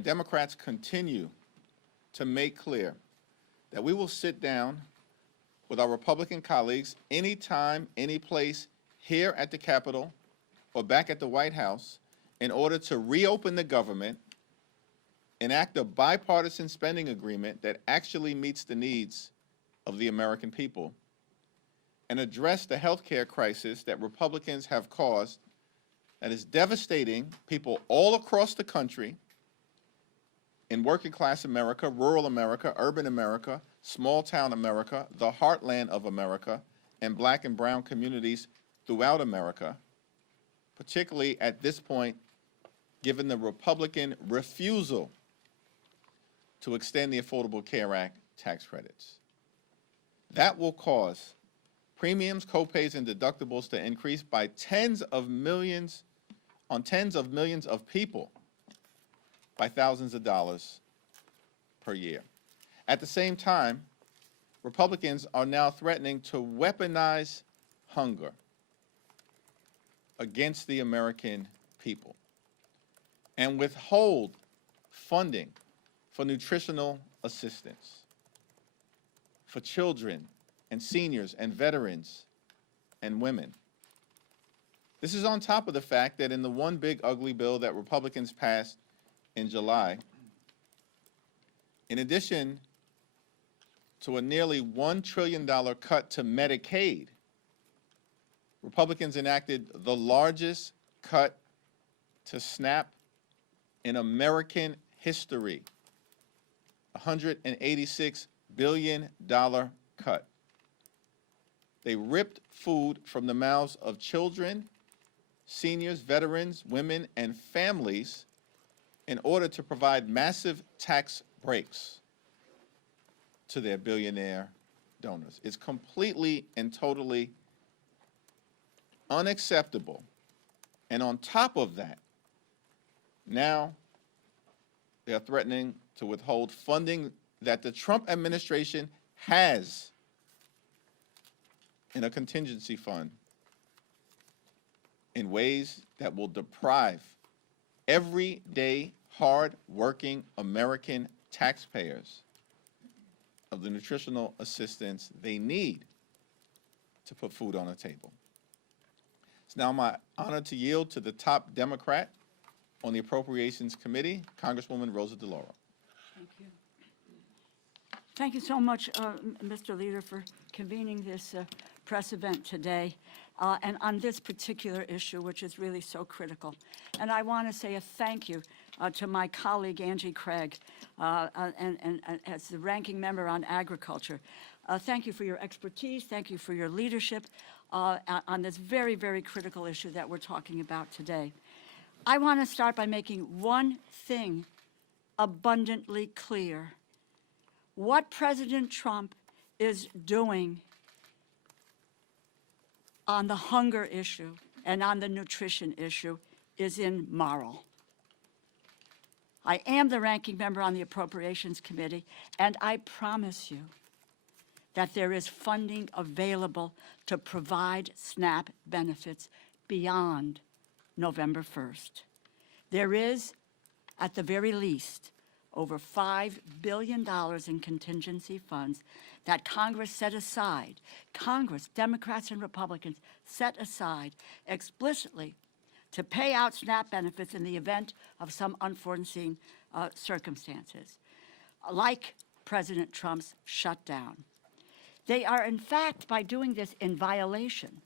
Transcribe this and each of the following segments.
and Democrats continue to make clear that we will sit down with our Republican colleagues anytime, any place, here at the Capitol or back at the White House, in order to reopen the government, enact a bipartisan spending agreement that actually meets the needs of the American people, and address the health care crisis that Republicans have caused that is devastating people all across the country, in working class America, rural America, urban America, small town America, the heartland of America, and black and brown communities throughout America, particularly at this point, given the Republican refusal to extend the Affordable Care Act tax credits. That will cause premiums, copays, and deductibles to increase by tens of millions of people by thousands of dollars per year. At the same time, Republicans are now threatening to weaponize hunger against the American people and withhold funding for nutritional assistance for children and seniors and veterans and women. This is on top of the fact that in the one big ugly bill that Republicans passed in July, in addition to a nearly $1 trillion cut to Medicaid, Republicans enacted the largest cut to SNAP in American history, $186 billion cut. They ripped food from the mouths of children, seniors, veterans, women, and families in order to provide massive tax breaks to their billionaire donors. It's completely and totally unacceptable. And on top of that, now they're threatening to withhold funding that the Trump administration has in a contingency fund in ways that will deprive everyday, hard-working American taxpayers of the nutritional assistance they need to put food on the table. It's now my honor to yield to the top Democrat on the Appropriations Committee, Congresswoman Rosa DeLauro. Thank you. Thank you so much, Mr. Leader, for convening this press event today, and on this particular issue, which is really so critical. And I want to say a thank you to my colleague, Angie Craig, and as the ranking member on agriculture. Thank you for your expertise. Thank you for your leadership on this very, very critical issue that we're talking about today. I want to start by making one thing abundantly clear. What President Trump is doing on the hunger issue and on the nutrition issue is immoral. I am the ranking member on the Appropriations Committee, and I promise you that there is funding available to provide SNAP benefits beyond November 1st. There is, at the very least, over $5 billion in contingency funds that Congress set aside. Congress, Democrats and Republicans, set aside explicitly to pay out SNAP benefits in the event of some unforeseen circumstances, like President Trump's shutdown. They are, in fact, by doing this, in violation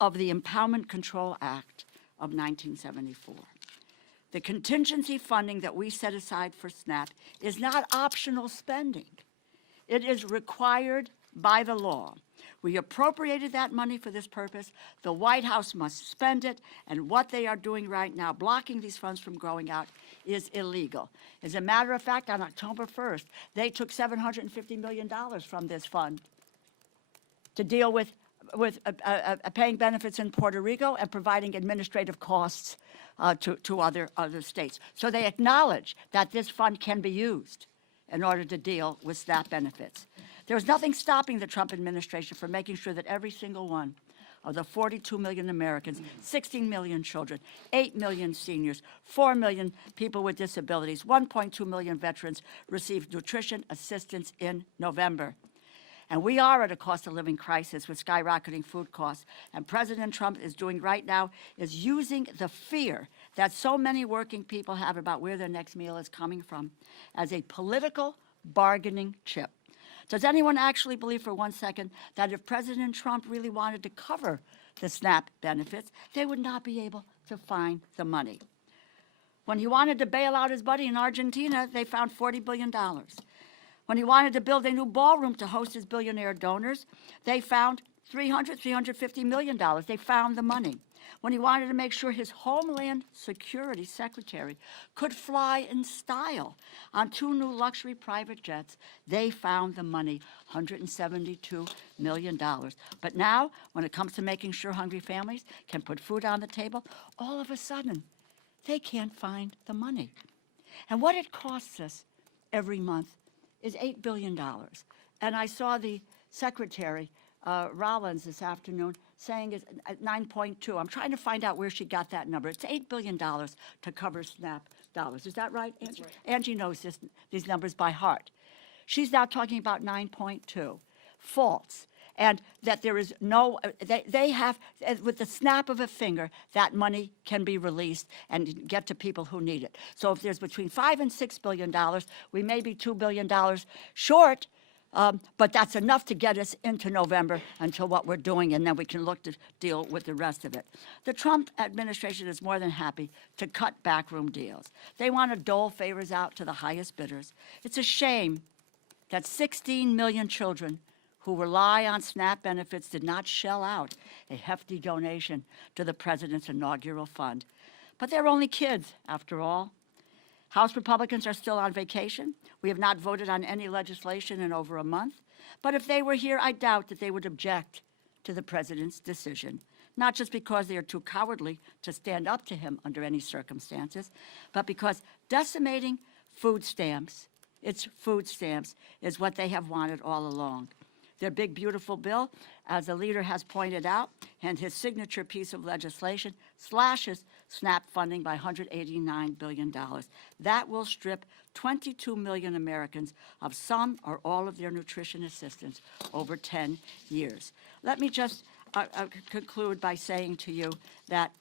of the Empowerment Control Act of 1974. The contingency funding that we set aside for SNAP is not optional spending. It is required by the law. We appropriated that money for this purpose. The White House must spend it, and what they are doing right now, blocking these funds from going out, is illegal. As a matter of fact, on October 1st, they took $750 million from this fund to deal with paying benefits in Puerto Rico and providing administrative costs to other states. So they acknowledge that this fund can be used in order to deal with SNAP benefits. There's nothing stopping the Trump administration from making sure that every single one of the 42 million Americans, 16 million children, 8 million seniors, 4 million people with disabilities, 1.2 million veterans received nutrition assistance in November. And we are at a cost of living crisis with skyrocketing food costs. And President Trump is doing right now is using the fear that so many working people have about where their next meal is coming from as a political bargaining chip. Does anyone actually believe for 1 second that if President Trump really wanted to cover the SNAP benefits, they would not be able to find the money? When he wanted to bail out his buddy in Argentina, they found $40 billion. When he wanted to build a new ballroom to host his billionaire donors, they found $350 million. They found the money. When he wanted to make sure his Homeland Security Secretary could fly in style on 2 new luxury private jets, they found the money, $172 million. But now, when it comes to making sure hungry families can put food on the table, all of a sudden, they can't find the money. And what it costs us every month is $8 billion. And I saw the Secretary, Rollins, this afternoon saying it's at 9.2. I'm trying to find out where she got that number. It's $8 billion to cover SNAP dollars. Is that right, Angie? Right. Angie knows these numbers by heart. She's now talking about 9.2. False. And that there is no, they have, with the snap of a finger, that money can be released and get to people who need it. So if there's between $5 and $6 billion, we may be $2 billion short, but that's enough to get us into November until what we're doing, and then we can look to deal with the rest of it. The Trump administration is more than happy to cut backroom deals. They want to dole favors out to the highest bidders. It's a shame that 16 million children who rely on SNAP benefits did not shell out a hefty donation to the president's inaugural fund. But they're only kids, after all. House Republicans are still on vacation. We have not voted on any legislation in over a month. But if they were here, I doubt that they would object to the president's decision, not just because they are too cowardly to stand up to him under any circumstances, but because decimating food stamps, its food stamps, is what they have wanted all along. Their big, beautiful bill, as the leader has pointed out, and his signature piece of legislation slashes SNAP funding by $189 billion. That will strip 22 million Americans of some or all of their nutrition assistance over 10 years. Let me just conclude by saying to you that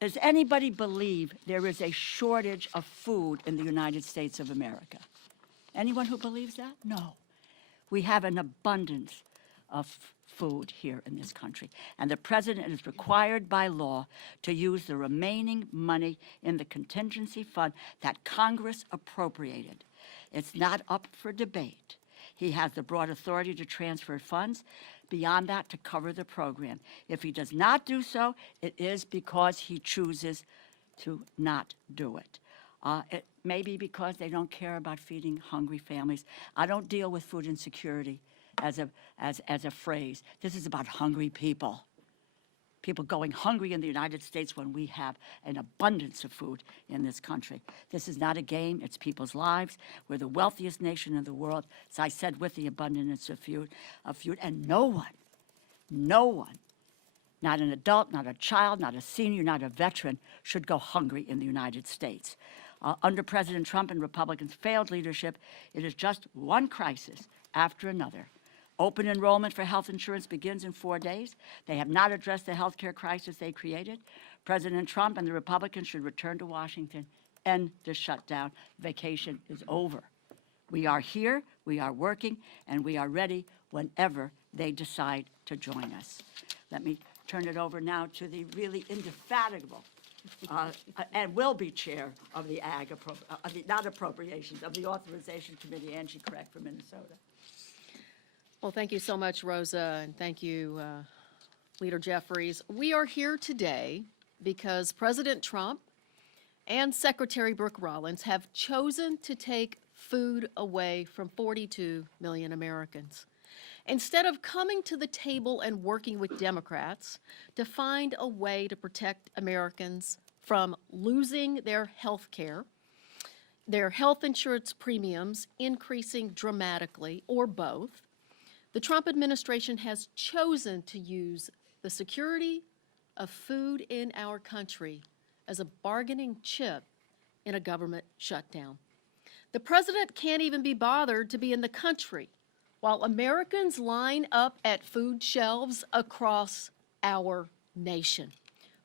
does anybody believe there is a shortage of food in the United States of America? Anyone who believes that? No. We have an abundance of food here in this country. And the president is required by law to use the remaining money in the contingency fund that Congress appropriated. It's not up for debate. He has the broad authority to transfer funds beyond that to cover the program. If he does not do so, it is because he chooses to not do it. It may be because they don't care about feeding hungry families. I don't deal with food insecurity as a phrase. This is about hungry people. People going hungry in the United States when we have an abundance of food in this country. This is not a game, it's people's lives. We're the wealthiest nation in the world, as I said, with the abundance of food, and no one, not an adult, not a child, not a senior, not a veteran, should go hungry in the United States. Under President Trump and Republicans' failed leadership, it is just one crisis after another. Open enrollment for health insurance begins in 4 days. They have not addressed the health care crisis they created. President Trump and the Republicans should return to Washington. End the shutdown. Vacation is over. We are here, we are working, and we are ready whenever they decide to join us. Let me turn it over now to the really indefatigable and will be chair of the not appropriations, of the Authorization Committee, Angie Craig from Minnesota. Well, thank you so much, Rosa, and thank you, Leader Jeffries. We are here today because President Trump and Secretary Brooke Rollins have chosen to take food away from 42 million Americans. Instead of coming to the table and working with Democrats to find a way to protect Americans from losing their health care, their health insurance premiums increasing dramatically, or both, The Trump administration has chosen to use the security of food in our country as a bargaining chip in a government shutdown. The president can't even be bothered to be in the country while Americans line up at food shelves across our nation.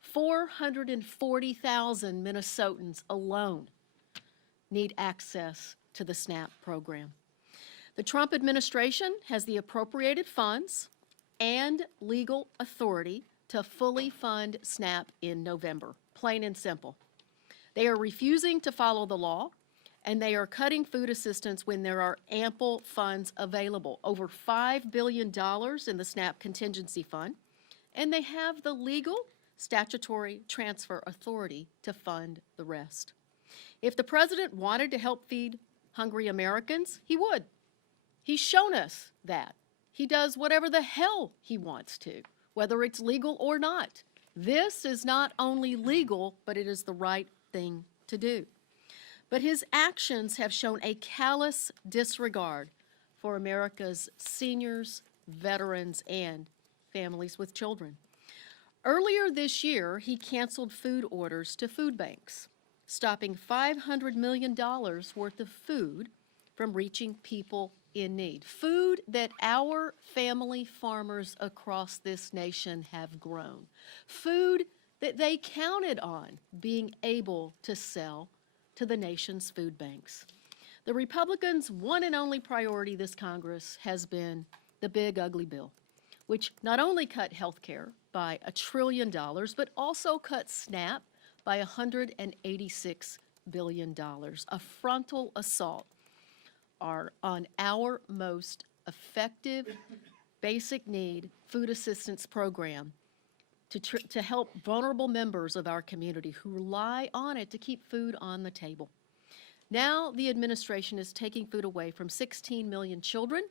440,000 Minnesotans alone need access to the SNAP program. The Trump administration has the appropriated funds and legal authority to fully fund SNAP in November, plain and simple. They are refusing to follow the law, and they are cutting food assistance when there are ample funds available, over $5 billion in the SNAP contingency fund, and they have the legal statutory transfer authority to fund the rest. If the president wanted to help feed hungry Americans, he would. He's shown us that. He does whatever the hell he wants to, whether it's legal or not. This is not only legal, but it is the right thing to do. But his actions have shown a callous disregard for America's seniors, veterans, and families with children. Earlier this year, he canceled food orders to food banks, stopping $500 million worth of food from reaching people in need. Food that our family farmers across this nation have grown. Food that they counted on being able to sell to the nation's food banks. The Republicans' one and only priority this Congress has been the big ugly bill, which not only cut health care by $1 trillion, but also cut SNAP by $186 billion, a frontal assault on our most effective basic need food assistance program to help vulnerable members of our community who rely on it to keep food on the table. Now the administration is taking food away from 16 million children,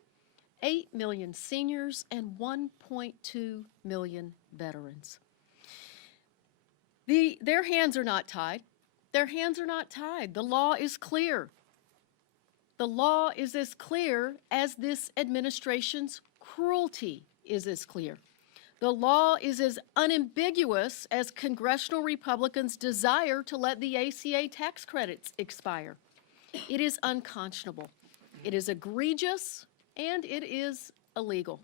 8 million seniors, and 1.2 million veterans. Their hands are not tied. Their hands are not tied. The law is clear. The law is as clear as this administration's cruelty is as clear. The law is as unambiguous as congressional Republicans' desire to let the ACA tax credits expire. It is unconscionable. It is egregious, and it is illegal.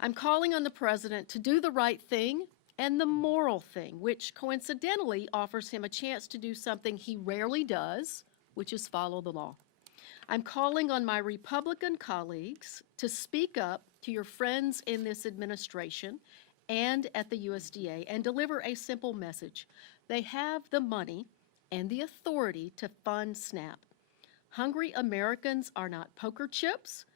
I'm calling on the president to do the right thing and the moral thing, which coincidentally offers him a chance to do something he rarely does, which is follow the law. I'm calling on my Republican colleagues to speak up to your friends in this administration and at the USDA and deliver a simple message. They have the money and the authority to fund SNAP. Hungry Americans are not poker chips.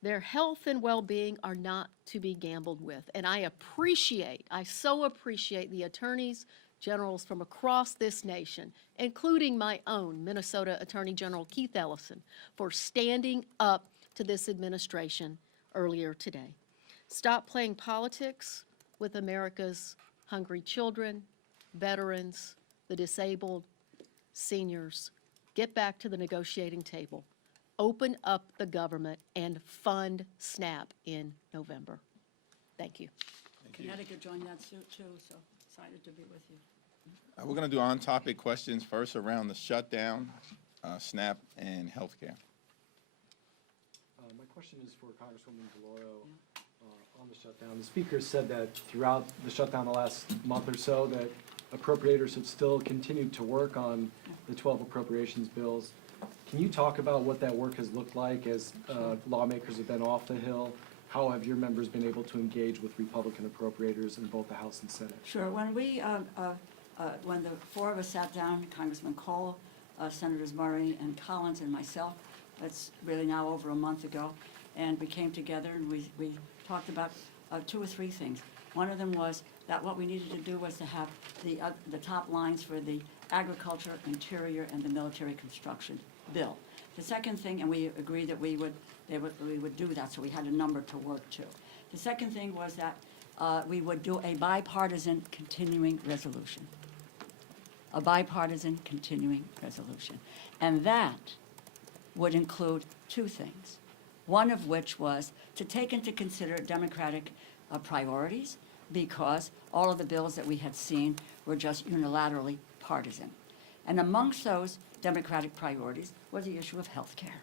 Their health and well-being are not to be gambled with. And I so appreciate the attorneys generals from across this nation, including my own Minnesota Attorney General Keith Ellison, for standing up to this administration earlier today. Stop playing politics with America's hungry children, veterans, the disabled, seniors. Get back to the negotiating table. Open up the government and fund SNAP in November. Thank you. Connecticut joined that suit too, so excited to be with you. We're going to do on-topic questions first around the shutdown, SNAP, and healthcare. My question is for Congresswoman DeLauro on the shutdown. The speaker said that throughout the shutdown the last month or so that appropriators have still continued to work on the 12 appropriations bills. Can you talk about what that work has looked like as lawmakers have been off the Hill? How have your members been able to engage with Republican appropriators in both the House and Senate? Sure. When when the four of us sat down, Congressman Cole, Senators Murray and Collins and myself, that's really now over a month ago, and we came together and we talked about 2 or 3 things. One of them was that what we needed to do was to have the top lines for the agriculture, interior, and the military construction bill. The second thing, and we agreed that we would do that, so we had a number to work to. The second thing was that we would do a bipartisan continuing resolution. A bipartisan continuing resolution. And that would include 2 things. one of which was to take into consider Democratic priorities, because all of the bills that we had seen were just unilaterally partisan. And amongst those Democratic priorities was the issue of health care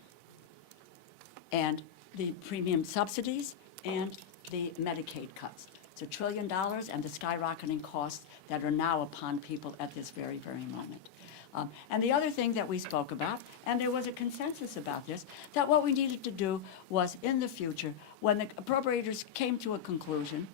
and the premium subsidies and the Medicaid cuts. It's $1 trillion and the skyrocketing costs that are now upon people at this very, very moment. And the other thing that we spoke about, and there was a consensus about this, that what we needed to do was, in the future, when the appropriators came to a conclusion,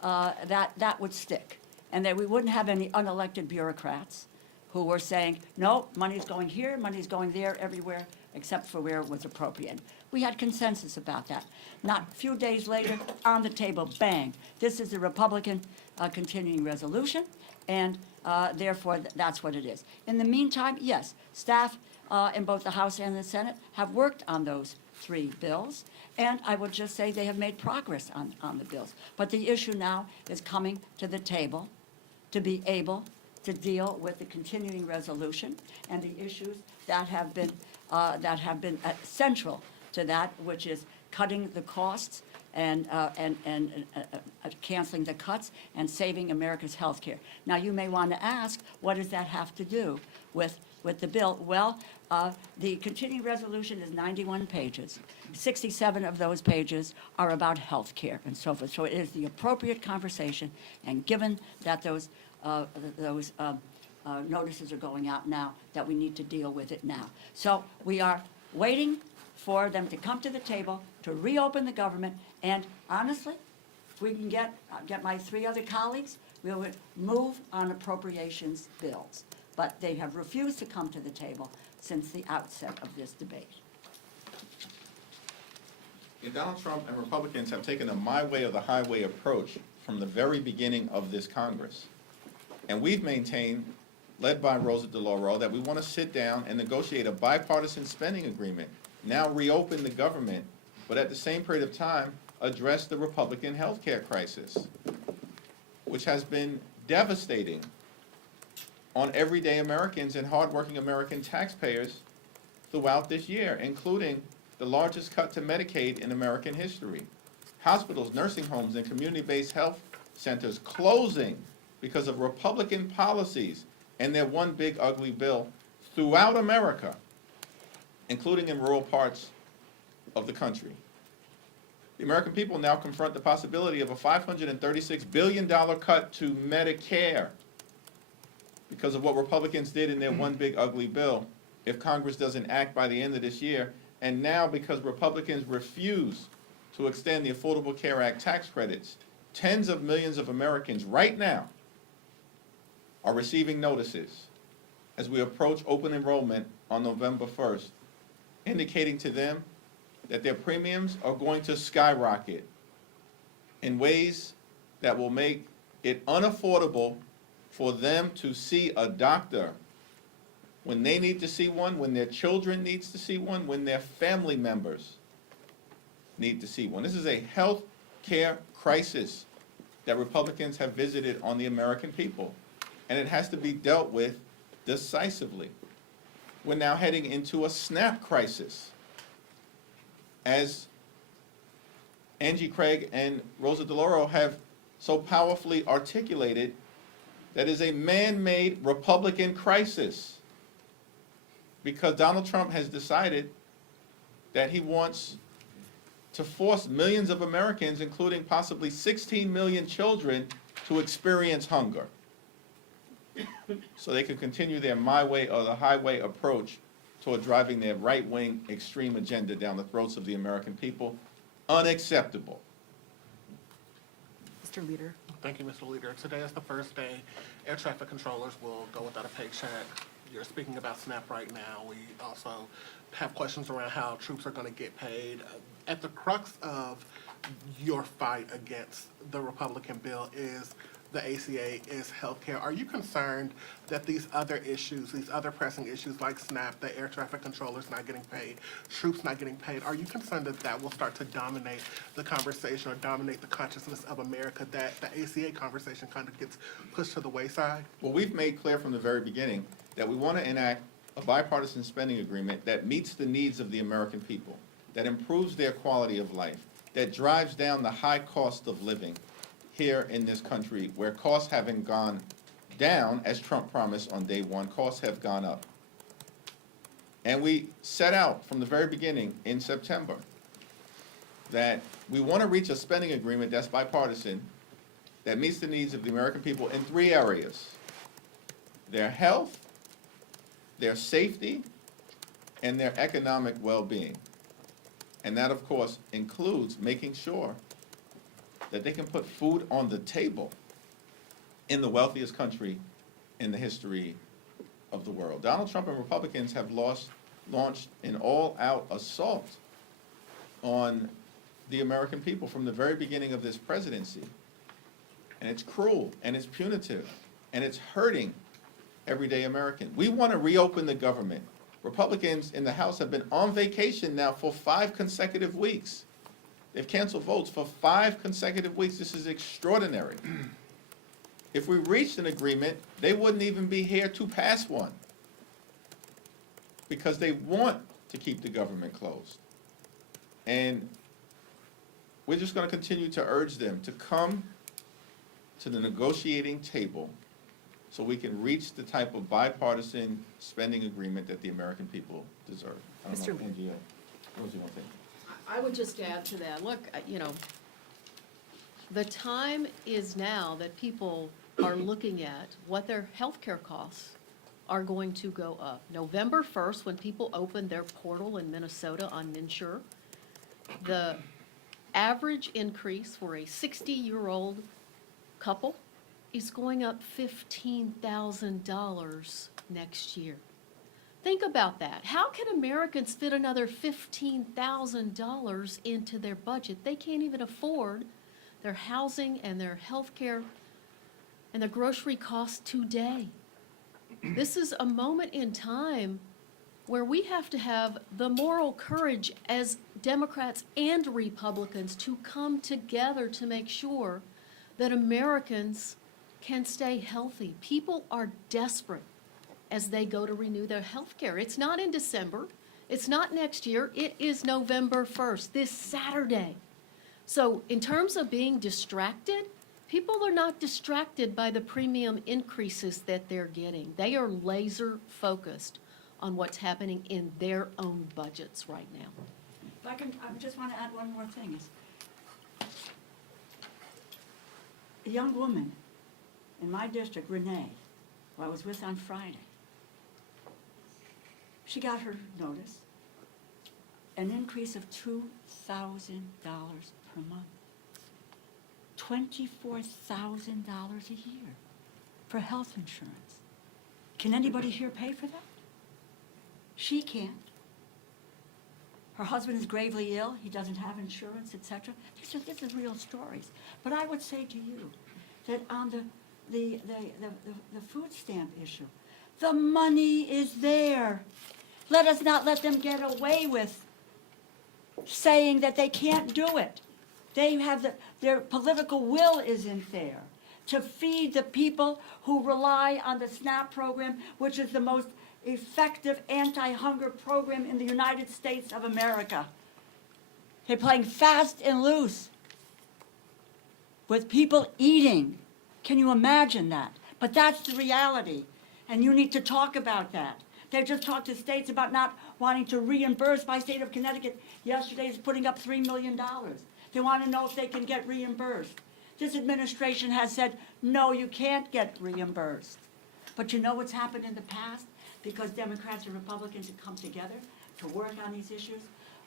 that would stick, and that we wouldn't have any unelected bureaucrats who were saying, no, money's going here, money's going there, everywhere, except for where it was appropriate. We had consensus about that. Not a few days later, on the table, bang, this is a Republican continuing resolution, and therefore, that's what it is. In the meantime, yes, staff in both the House and the Senate have worked on those 3 bills, and I would just say they have made progress on the bills. But the issue now is coming to the table to be able to deal with the continuing resolution and the issues that have been central to that, which is cutting the costs and canceling the cuts and saving America's health care. Now, you may want to ask, what does that have to do with the bill? Well, the continuing resolution is 91 pages. 67 of those pages are about health care and so forth. So it is the appropriate conversation, and given that those notices are going out now, that we need to deal with it now. So we are waiting for them to come to the table, to reopen the government, and honestly, if we can get my 3 other colleagues, we will move on appropriations bills. But they have refused to come to the table since the outset of this debate. And Donald Trump and Republicans have taken a my way or the highway approach from the very beginning of this Congress. And we've maintained, led by Rosa DeLauro, that we want to sit down and negotiate a bipartisan spending agreement, now reopen the government, but at the same period of time, address the Republican health care crisis, which has been devastating on everyday Americans and hardworking American taxpayers throughout this year, including the largest cut to Medicaid in American history. Hospitals, nursing homes, and community-based health centers closing because of Republican policies and their one big ugly bill throughout America, including in rural parts of the country. The American people now confront the possibility of a $536 billion cut to Medicare because of what Republicans did in their one big ugly bill if Congress doesn't act by the end of this year, and now because Republicans refuse to extend the Affordable Care Act tax credits. Tens of millions of Americans right now are receiving notices as we approach open enrollment on November 1st, indicating to them that their premiums are going to skyrocket in ways that will make it unaffordable for them to see a doctor when they need to see one, when their children needs to see one, when their family members need to see one. This is a health care crisis that Republicans have visited on the American people, and it has to be dealt with decisively. We're now heading into a SNAP crisis. As Angie Craig and Rosa DeLauro have so powerfully articulated, that is a man-made Republican crisis, because Donald Trump has decided that he wants to force millions of Americans, including possibly 16 million children, to experience hunger so they can continue their my way or the highway approach toward driving their right-wing extreme agenda down the throats of the American people. Unacceptable. Mr. Leader. Thank you, Mr. Leader. Today is the first day air traffic controllers will go without a paycheck. You're speaking about SNAP right now. We also have questions around how troops are going to get paid. At the crux of your fight against the Republican bill is the ACA, is healthcare. Are you concerned that these other issues, these other pressing issues like SNAP, the air traffic controllers not getting paid, troops not getting paid, are you concerned that that will start to dominate the conversation or dominate the consciousness of America, that the ACA conversation kind of gets pushed to the wayside? Well, we've made clear from the very beginning that we want to enact a bipartisan spending agreement that meets the needs of the American people. that improves their quality of life, that drives down the high cost of living here in this country, where costs haven't gone down, as Trump promised on day one, costs have gone up. And we set out from the very beginning in September that we want to reach a spending agreement that's bipartisan, that meets the needs of the American people in 3 areas: their health, their safety, and their economic well-being. And that, of course, includes making sure that they can put food on the table in the wealthiest country in the history of the world. Donald Trump and Republicans have launched an all-out assault on the American people from the very beginning of this presidency. And it's cruel, and it's punitive, and it's hurting everyday American. We want to reopen the government. Republicans in the House have been on vacation now for 5 consecutive weeks. They've canceled votes for 5 consecutive weeks. This is extraordinary. If we reached an agreement, they wouldn't even be here to pass one, because they want to keep the government closed. And we're just going to continue to urge them to come to the negotiating table so we can reach the type of bipartisan spending agreement that the American people deserve. I don't know, Mr. Angie, Rosie, want to say? I would just add to that, look, you know, the time is now that people are looking at what their healthcare costs are going to go up. November 1st, when people opened their portal in Minnesota on MNsure, the average increase for a 60-year-old couple is going up $15,000 next year. Think about that. How can Americans fit another $15,000 into their budget? They can't even afford their housing and their health care and their grocery costs today. This is a moment in time where we have to have the moral courage as Democrats and Republicans to come together to make sure that Americans can stay healthy. People are desperate as they go to renew their health care. It's not in December. It's not next year. It is November 1st, this Saturday. So in terms of being distracted, people are not distracted by the premium increases that they're getting. They are laser focused on what's happening in their own budgets right now. If I can, I just want to add one more thing. Is a young woman in my district, Renee, who I was with on Friday, she got her notice, an increase of $2,000 per month. $24,000 a year for health insurance. Can anybody here pay for that? She can't. Her husband is gravely ill, he doesn't have insurance, etc. These are real stories. But I would say to you that on the food stamp issue, the money is there. Let us not let them get away with saying that they can't do it. They have their political will isn't there to feed the people who rely on the SNAP program, which is the most effective anti-hunger program in the United States of America. They're playing fast and loose with people eating. Can you imagine that? But that's the reality, and you need to talk about that. They just talked to states about not wanting to reimburse. My state of Connecticut yesterday is putting up $3 million. They want to know if they can get reimbursed. This administration has said, no, you can't get reimbursed. But you know what's happened in the past? Because Democrats and Republicans have come together to work on these issues,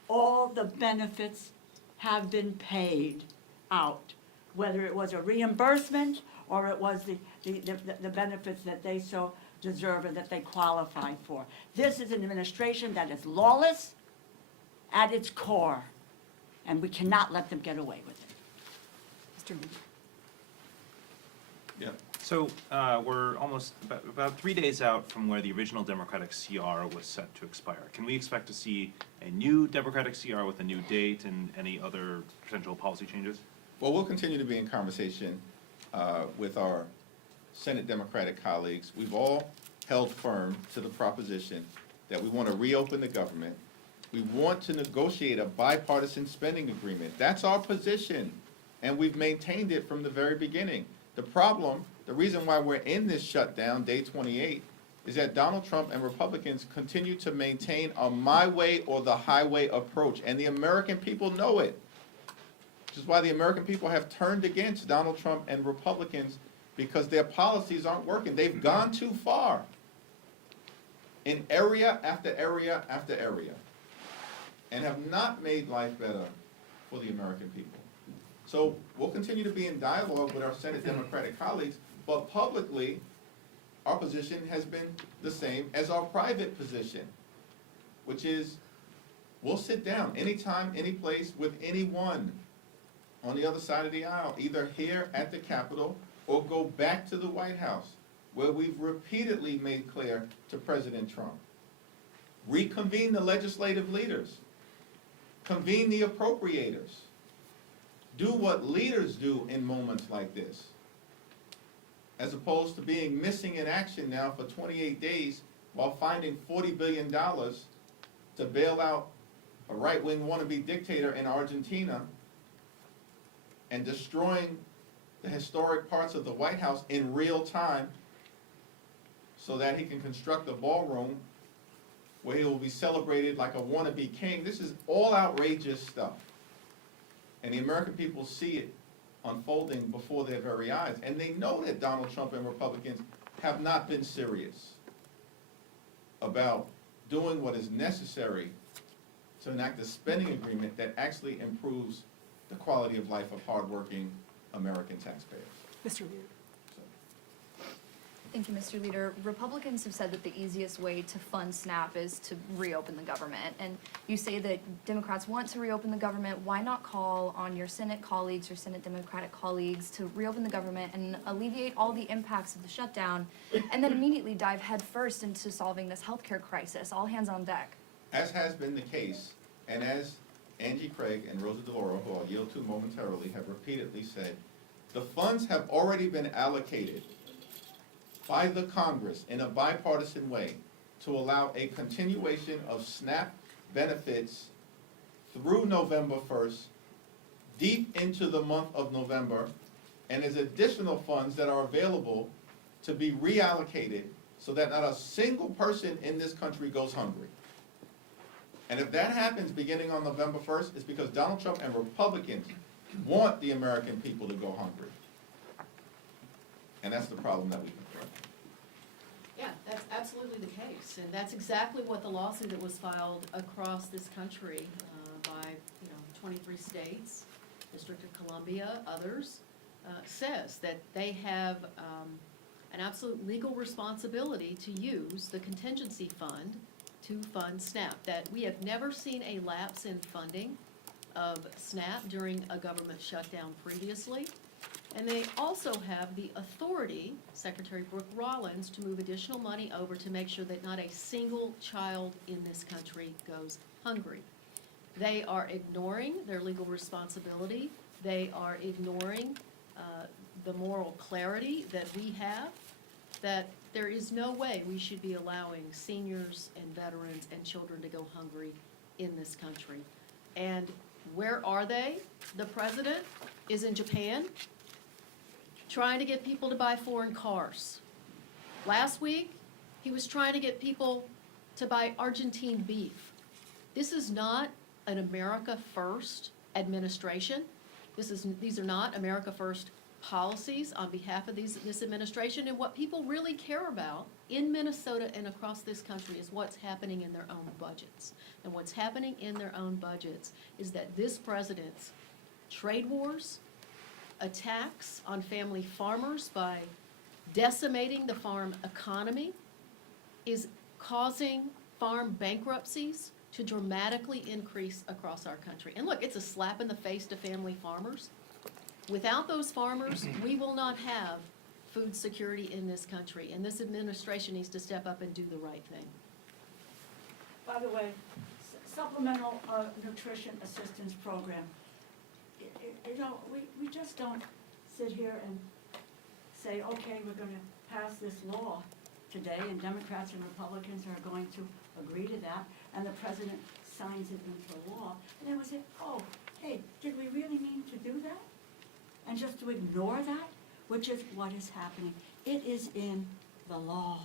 all the benefits have been paid out, whether it was a reimbursement or it was the benefits that they so deserve and that they qualify for. This is an administration that is lawless at its core, and we cannot let them get away with it. Mr. Lee. Yeah. So we're almost about 3 days out from where the original Democratic CR was set to expire. Can we expect to see a new Democratic CR with a new date and any other potential policy changes? Well, we'll continue to be in conversation with our Senate Democratic colleagues. We've all held firm to the proposition that we want to reopen the government, We want to negotiate a bipartisan spending agreement. That's our position, and we've maintained it from the very beginning. The problem, the reason why we're in this shutdown, day 28, is that Donald Trump and Republicans continue to maintain a my way or the highway approach, and the American people know it. Which is why the American people have turned against Donald Trump and Republicans, because their policies aren't working. They've gone too far in area after area after area, and have not made life better for the American people. So we'll continue to be in dialogue with our Senate Democratic colleagues, but publicly, our position has been the same as our private position, which is we'll sit down anytime, any place with anyone on the other side of the aisle, either here at the Capitol or go back to the White House, where we've repeatedly made clear to President Trump. Reconvene the legislative leaders. Convene the appropriators. Do what leaders do in moments like this, as opposed to being missing in action now for 28 days while finding $40 billion to bail out a right-wing wannabe dictator in Argentina and destroying the historic parts of the White House in real time so that he can construct a ballroom where he will be celebrated like a wannabe king. This is all outrageous stuff. And the American people see it unfolding before their very eyes. And they know that Donald Trump and Republicans have not been serious about doing what is necessary to enact a spending agreement that actually improves the quality of life of hardworking American taxpayers. Mr. Reed. Thank you, Mr. Leader. Republicans have said that the easiest way to fund SNAP is to reopen the government. And you say that Democrats want to reopen the government. Why not call on your Senate colleagues, your Senate Democratic colleagues, to reopen the government and alleviate all the impacts of the shutdown, and then immediately dive headfirst into solving this healthcare crisis? All hands on deck. As has been the case, and as Angie Craig and Rosa DeLauro, who I'll yield to momentarily, have repeatedly said, the funds have already been allocated by the Congress in a bipartisan way to allow a continuation of SNAP benefits through November 1st, deep into the month of November, and there's additional funds that are available to be reallocated so that not a single person in this country goes hungry. And if that happens beginning on November 1st, it's because Donald Trump and Republicans want the American people to go hungry. And that's the problem that we confront. Yeah, that's absolutely the case, and that's exactly what the lawsuit that was filed across this country by 23 states, District of Columbia, others, says that they have an absolute legal responsibility to use the contingency fund to fund SNAP. That we have never seen a lapse in funding of SNAP during a government shutdown previously. And they also have the authority, Secretary Brooke Rollins, to move additional money over to make sure that not a single child in this country goes hungry. They are ignoring their legal responsibility. They are ignoring the moral clarity that we have, that there is no way we should be allowing seniors and veterans and children to go hungry in this country. And where are they? The president is in Japan, trying to get people to buy foreign cars. Last week, he was trying to get people to buy Argentine beef. This is not an America First administration. These are not America First policies on behalf of this administration. And what people really care about in Minnesota and across this country is what's happening in their own budgets. And what's happening in their own budgets is that this president's trade wars, attacks on family farmers by decimating the farm economy, is causing farm bankruptcies to dramatically increase across our country. And look, it's a slap in the face to family farmers. Without those farmers, we will not have food security in this country, and this administration needs to step up and do the right thing. By the way, supplemental nutrition assistance program. We just don't sit here and say, okay, we're going to pass this law today, and Democrats and Republicans are going to agree to that, and the president signs it into law, and then we say, oh, hey, did we really mean to do that? And just to ignore that, which is what is happening. It is in the law.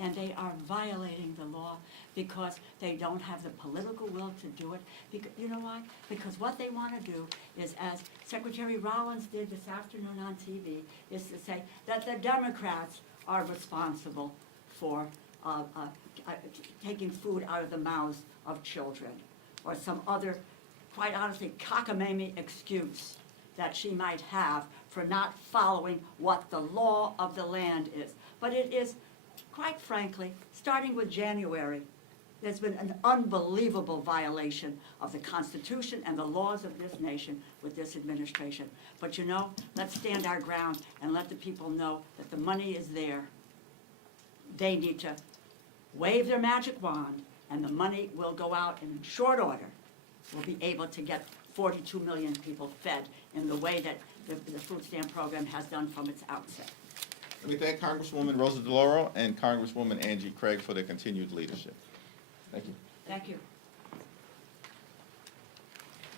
And they are violating the law because they don't have the political will to do it. Because, you know why? Because what they want to do is, as Secretary Rollins did this afternoon on TV, is to say that the Democrats are responsible for taking food out of the mouths of children, or some other, quite honestly, cockamamie excuse that she might have for not following what the law of the land is. But it is, quite frankly, starting with January, there's been an unbelievable violation of the Constitution and the laws of this nation with this administration. But you know, let's stand our ground and let the people know that the money is there. They need to wave their magic wand, and the money will go out, and in short order, we'll be able to get 42 million people fed in the way that the food stamp program has done from its outset. Let me thank Congresswoman Rosa DeLauro and Congresswoman Angie Craig for their continued leadership. Thank you. Thank you.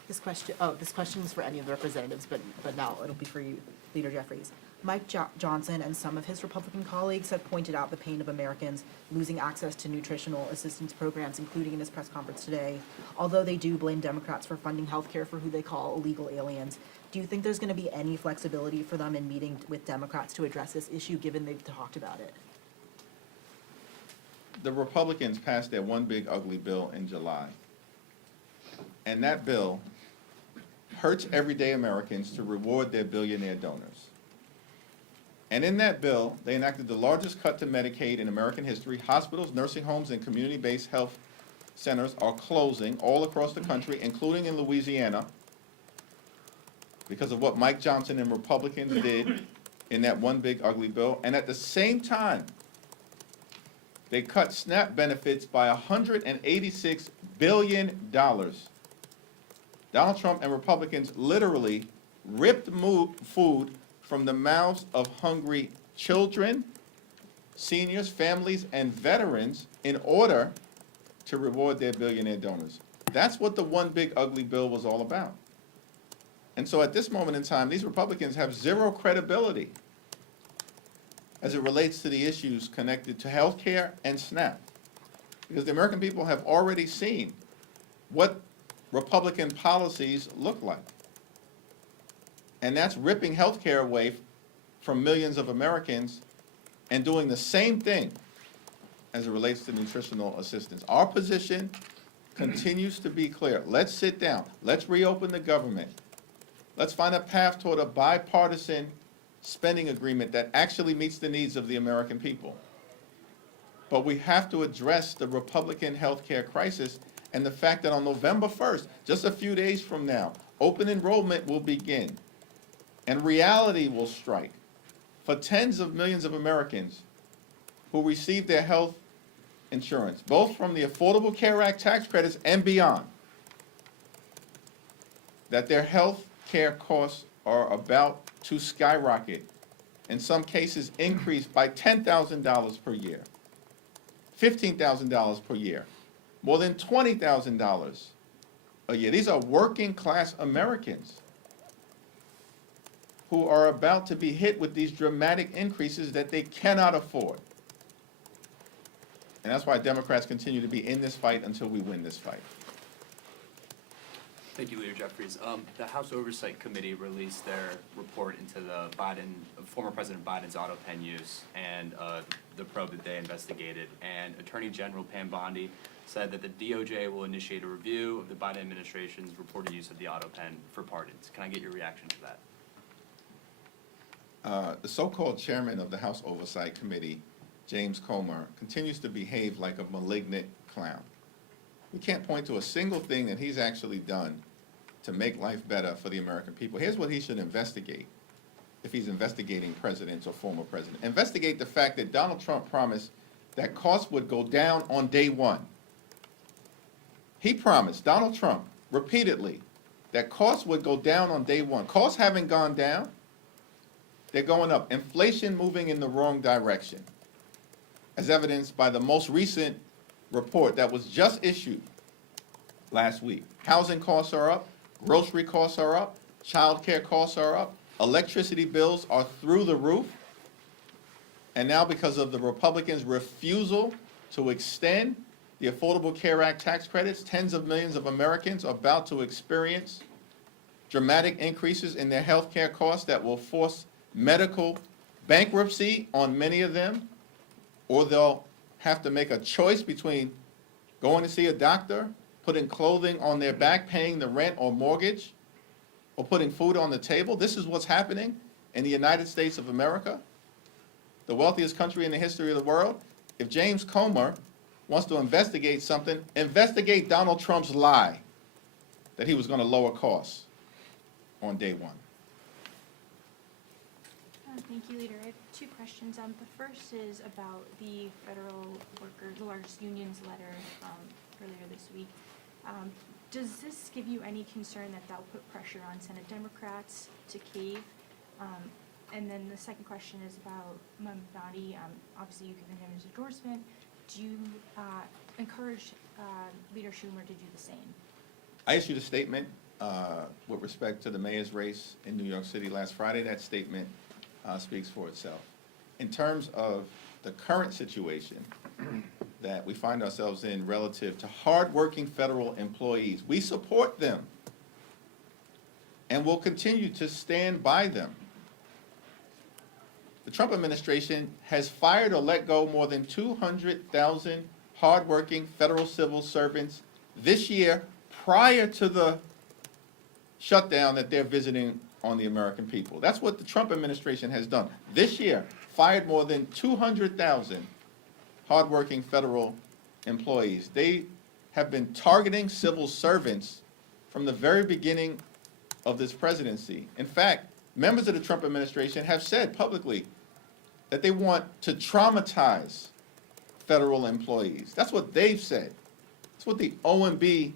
This question is for any of the representatives, but now it'll be for you, Leader Jeffries. Mike Johnson and some of his Republican colleagues have pointed out the pain of Americans losing access to nutritional assistance programs, including in his press conference today. Although they do blame Democrats for funding health care for who they call illegal aliens, do you think there's going to be any flexibility for them in meeting with Democrats to address this issue, given they've talked about it? The Republicans passed their one big ugly bill in July. And that bill hurts everyday Americans to reward their billionaire donors. And in that bill, they enacted the largest cut to Medicaid in American history. Hospitals, nursing homes, and community-based health centers are closing all across the country, including in Louisiana, because of what Mike Johnson and Republicans did in that one big ugly bill. And at the same time, they cut SNAP benefits by $186 billion. Donald Trump and Republicans literally ripped food from the mouths of hungry children, seniors, families, and veterans in order to reward their billionaire donors. That's what the one big ugly bill was all about. And so at this moment in time, these Republicans have zero credibility as it relates to the issues connected to health care and SNAP. Because the American people have already seen what Republican policies look like. And that's ripping health care away from millions of Americans and doing the same thing as it relates to nutritional assistance. Our position continues to be clear. Let's sit down. Let's reopen the government. Let's find a path toward a bipartisan spending agreement that actually meets the needs of the American people. But we have to address the Republican health care crisis and the fact that on November 1st, just a few days from now, open enrollment will begin and reality will strike for tens of millions of Americans who receive their health insurance, both from the Affordable Care Act tax credits and beyond, that their health care costs are about to skyrocket, in some cases increase by $10,000 per year, $15,000 per year, more than $20,000 a year. These are working class Americans who are about to be hit with these dramatic increases that they cannot afford. And that's why Democrats continue to be in this fight until we win this fight. Thank you, Leader Jeffries. The House Oversight Committee released their report into the former President Biden's auto pen use and the probe that they investigated. And Attorney General Pam Bondi said that the DOJ will initiate a review of the Biden administration's reported use of the auto pen for pardons. Can I get your reaction to that? The so-called chairman of the House Oversight Committee, James Comer, continues to behave like a malignant clown. We can't point to a single thing that he's actually done to make life better for the American people. Here's what he should investigate if he's investigating presidents or former presidents. Investigate the fact that Donald Trump promised that costs would go down on day one. He promised, Donald Trump, repeatedly, that costs would go down on day one. Costs haven't gone down. They're going up. Inflation moving in the wrong direction, as evidenced by the most recent report that was just issued last week. Housing costs are up, grocery costs are up, childcare costs are up, electricity bills are through the roof. And now because of the Republicans' refusal to extend the Affordable Care Act tax credits, tens of millions of Americans are about to experience dramatic increases in their health care costs that will force medical bankruptcy on many of them, or they'll have to make a choice between going to see a doctor, putting clothing on their back, paying the rent or mortgage, or putting food on the table. This is what's happening in the United States of America, the wealthiest country in the history of the world. If James Comer wants to investigate something, investigate Donald Trump's lie that he was going to lower costs on day one. Thank you, Leader. I have two questions. The first is about the federal workers, the largest unions letter earlier this week. Does this give you any concern that that'll put pressure on Senate Democrats to cave? And then the second question is about Mamdani. Obviously, you've given him his endorsement. Do you encourage Leader Schumer to do the same? I issued a statement with respect to the mayor's race in New York City last Friday. That statement speaks for itself. In terms of the current situation that we find ourselves in relative to hardworking federal employees, we support them and will continue to stand by them. The Trump administration has fired or let go more than 200,000 hardworking federal civil servants this year prior to the shutdown that they're visiting on the American people. That's what the Trump administration has done. This year, fired more than 200,000 hardworking federal employees. They have been targeting civil servants from the very beginning of this presidency. In fact, members of the Trump administration have said publicly that they want to traumatize federal employees. That's what they've said. That's what the OMB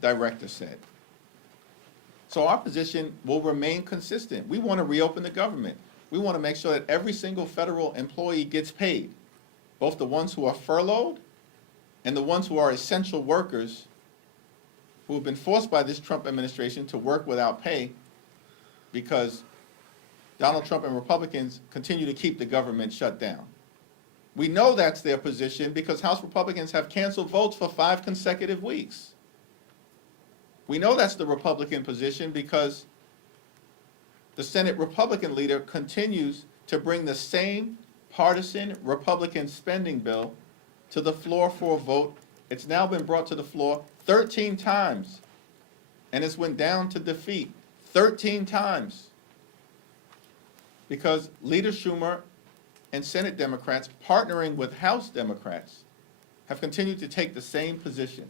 director said. So our position will remain consistent. We want to reopen the government. We want to make sure that every single federal employee gets paid, both the ones who are furloughed and the ones who are essential workers who have been forced by this Trump administration to work without pay because Donald Trump and Republicans continue to keep the government shut down. We know that's their position because House Republicans have canceled votes for 5 consecutive weeks. We know that's the Republican position because the Senate Republican leader continues to bring the same partisan Republican spending bill to the floor for a vote. It's now been brought to the floor 13 times, and it's went down to defeat 13 times because Leader Schumer and Senate Democrats, partnering with House Democrats, have continued to take the same position.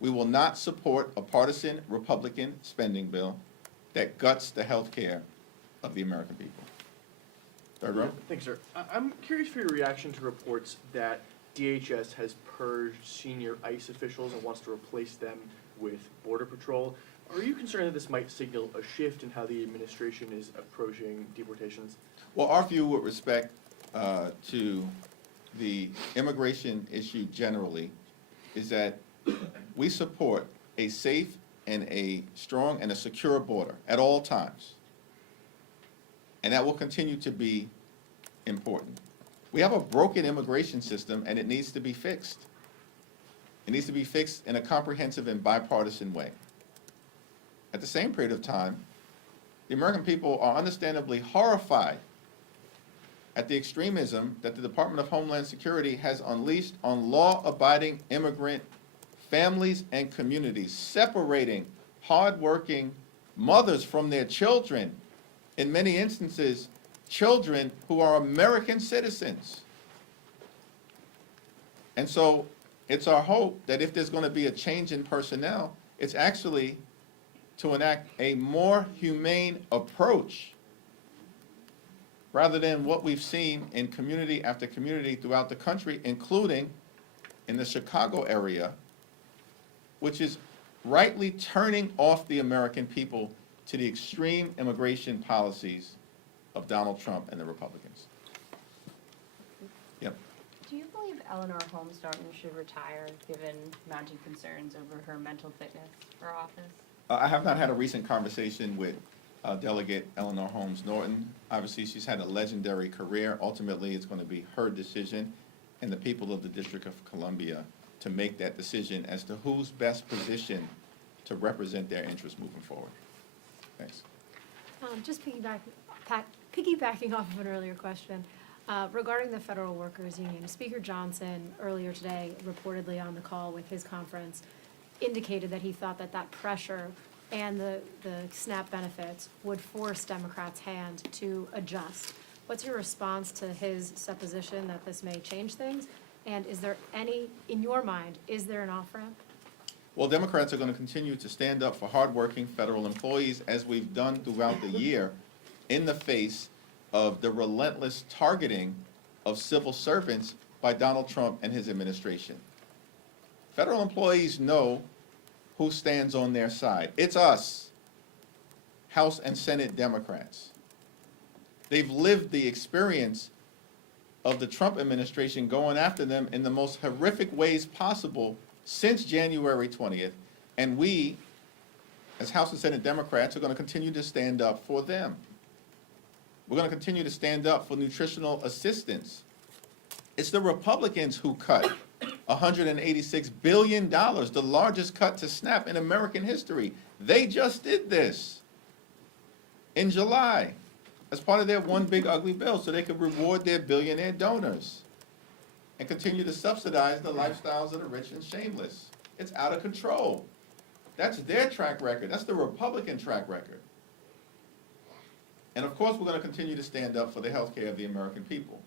We will not support a partisan Republican spending bill that guts the health care of the American people. Third row. Thanks, sir. I'm curious for your reaction to reports that DHS has purged senior ICE officials and wants to replace them with Border Patrol. Are you concerned that this might signal a shift in how the administration is approaching deportations? Well, our view with respect to the immigration issue generally is that we support a safe and a strong and a secure border at all times. And that will continue to be important. We have a broken immigration system and it needs to be fixed. It needs to be fixed in a comprehensive and bipartisan way. At the same period of time, the American people are understandably horrified at the extremism that the Department of Homeland Security has unleashed on law-abiding immigrant families and communities, separating hardworking mothers from their children, in many instances, children who are American citizens. And so it's our hope that if there's going to be a change in personnel, it's actually to enact a more humane approach rather than what we've seen in community after community throughout the country, including in the Chicago area, which is rightly turning off the American people to the extreme immigration policies of Donald Trump and the Republicans. Yep. Do you believe believe Eleanor Holmes Norton should retire, given mounting concerns over her mental fitness for office? I have not had a recent conversation with Delegate Eleanor Holmes Norton. Obviously, she's had a legendary career. Ultimately, it's going to be her decision and the people of the District of Columbia to make that decision as to who's best positioned to represent their interests moving forward. Thanks. Just piggybacking off of an earlier question, regarding the Federal Workers Union, Speaker Johnson earlier today, reportedly on the call with his conference, indicated that he thought that that pressure and the SNAP benefits would force Democrats' hand to adjust. What's your response to his supposition that this may change things? And is there any, in your mind, is there an off-ramp? Well, Democrats are going to continue to stand up for hardworking federal employees, as we've done throughout the year, in the face of the relentless targeting of civil servants by Donald Trump and his administration. Federal employees know who stands on their side. It's us, House and Senate Democrats. They've lived the experience of the Trump administration going after them in the most horrific ways possible since January 20th, and we, as House and Senate Democrats, are going to continue to stand up for them. We're going to continue to stand up for nutritional assistance. It's the Republicans who cut $186 billion, the largest cut to SNAP in American history. They just did this in July as part of their one big ugly bill so they could reward their billionaire donors and continue to subsidize the lifestyles of the rich and shameless. It's out of control. That's their track record. That's the Republican track record. And of course, we're going to continue to stand up for the health care of the American people.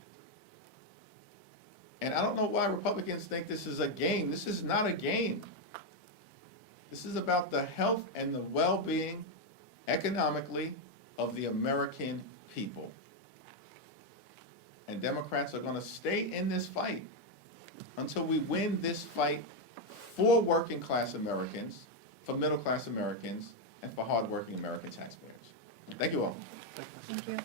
And I don't know why Republicans think this is a game. This is not a game. This is about the health and the well-being, economically, of the American people. And Democrats are going to stay in this fight until we win this fight for working class Americans, for middle class Americans, and for hardworking American taxpayers. Thank you all. Thank you.